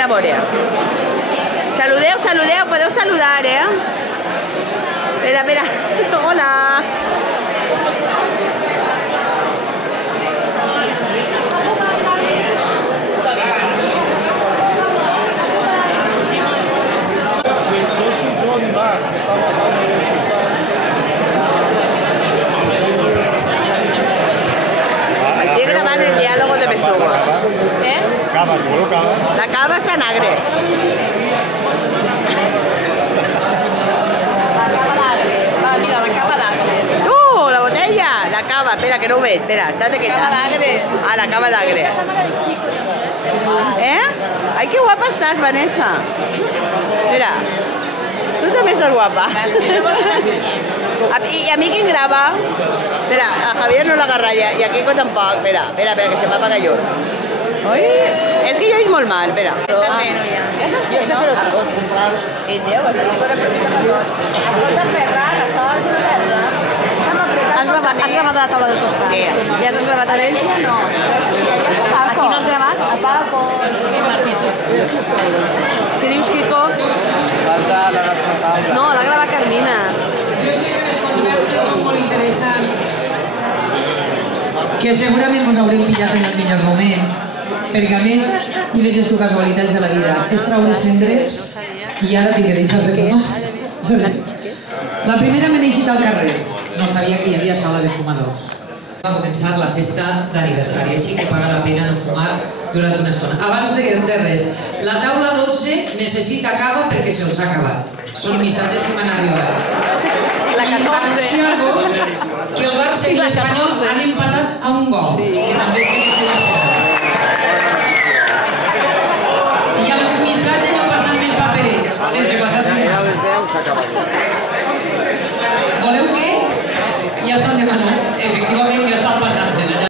Mira, a veure. Saludeu, saludeu, podeu saludar, Espera, espera. Hola. Estoy grabando el diálogo de Besugo. Cava, si voleu cava. La cava està en agre. Mira, la cava d'agre. La botella! La cava, espera, que no ho veig. Espera, estate quieta. Cava d'agre. Ah, la cava d'agre. Ai, que guapa estàs, Vanessa. Mira, tu també estàs guapa. I a mi qui em grava? Espera, a Javier no l'agarra ja, i a Kiko tampoc. Espera, espera, que se m'apaga llum. Ui, és que jo és molt mal, espera. Està fent-ho ja. Jo sé fer-ho tot. I Déu, això és una petita cosa. Escolta, Ferran, això és una merda. Has gravat a la taula del costat? Sí. Ja has gravat a ells? No. Aquí no has gravat? A Paco. Què dius, Kiko? Passa a la nostra taula. No, l'ha gravat Carmina. Jo sé que les converses són molt interessants, que segurament us haurem pillat en el millor moment, perquè a més hi veig les casualitats de la vida. És traure cendres i ara t'hi deixes de fumar. La primera m'he eixit al carrer. No sabia que hi havia sala de fumadors. Va començar la festa d'aniversari, així que paga la pena no fumar durant una estona. Abans de res, la taula 12 necessita cava perquè se'ls ha acabat. Són missatges que m'han arribat. La 14. Anunciar-vos que el Barça i l'Espanyol han empatat a un gol, que també sé que estem esperant. Si hi ha algun missatge no passen més paperets, sense passar sin Voleu què? Ja estan demanant. Efectivament, ja estan passant-se.